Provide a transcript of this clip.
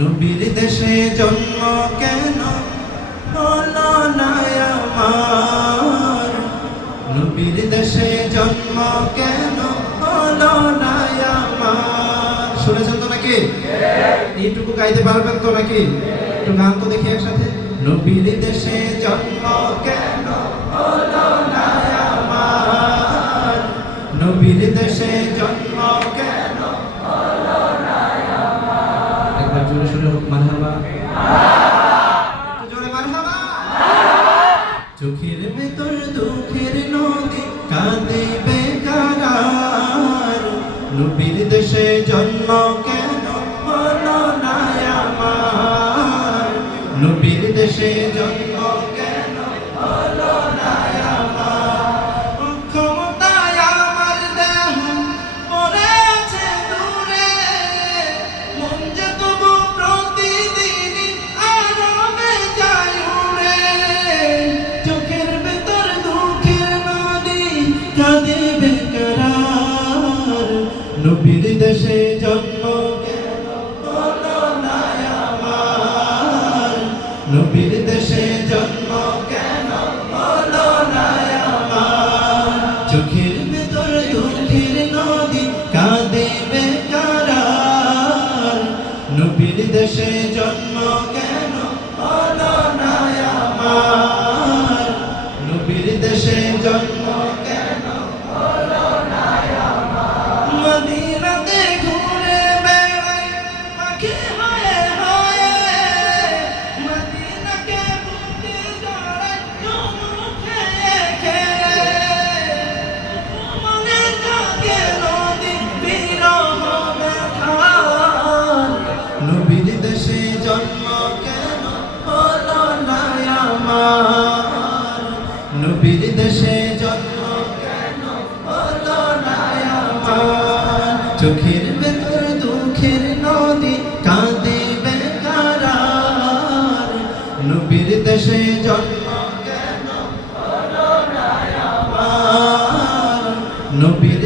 নবীর দেশে জন্ম কেন হলো না আমার, নবীর দেশে জন্ম কেন হলো না আমার। শুনেছেন তো নাকি? এইটুকু গাইতে পারবেন তো নাকি? একটু গান তো দেখি একসাথে। নবীর দেশে জন্ম কেন হলো না আমার, নবীর দেশে জন্ম কেন হলো না আমার। একবার জোরে সোরে হোক মারহাবা, একটু জোরে মারহাবা। চোখের ভেতর দুঃখের নদী কাঁদে বেকার, নবীর দেশে জন্ম কেন হলো না আমার, নবীর দেশে জন্ম কেন হলো না আমার। ক্ষমতায় আমার দেহ পড়েছে দূরে, মন যে তবু প্রতিদিনই আরবে যায় উড়ে। চোখের ভেতর দুঃখের নদী কাঁদে বেকার, নবীর দেশে জন্ম কেন হলো না আমার, নবীর দেশে জন্ম কেন হলো না আমার। চোখের ভেতর দুঃখের নদী কাঁদে বেকার, নবীর দেশে জন্ম কেন হলো না আমার, নবীর দেশে জন্ম কেন হলো না আমার। মদিনাতে ঘুরে বেড়াই পাখি হয়ে হয়ে, মদিনাকে বুকে জড়াই চুমু খেয়ে খেয়ে। মনে জাগে নদী বিরহ ব্যথার, নবীর দেশে জন্ম কেন হলো না আমার, নবীর দেশে জন্ম কেন হলো না আমার। চোখের ভেতর দুঃখের নদী কাঁদে বেকার, নবীর দেশে জন্ম কেন হলো না আমার, নবীর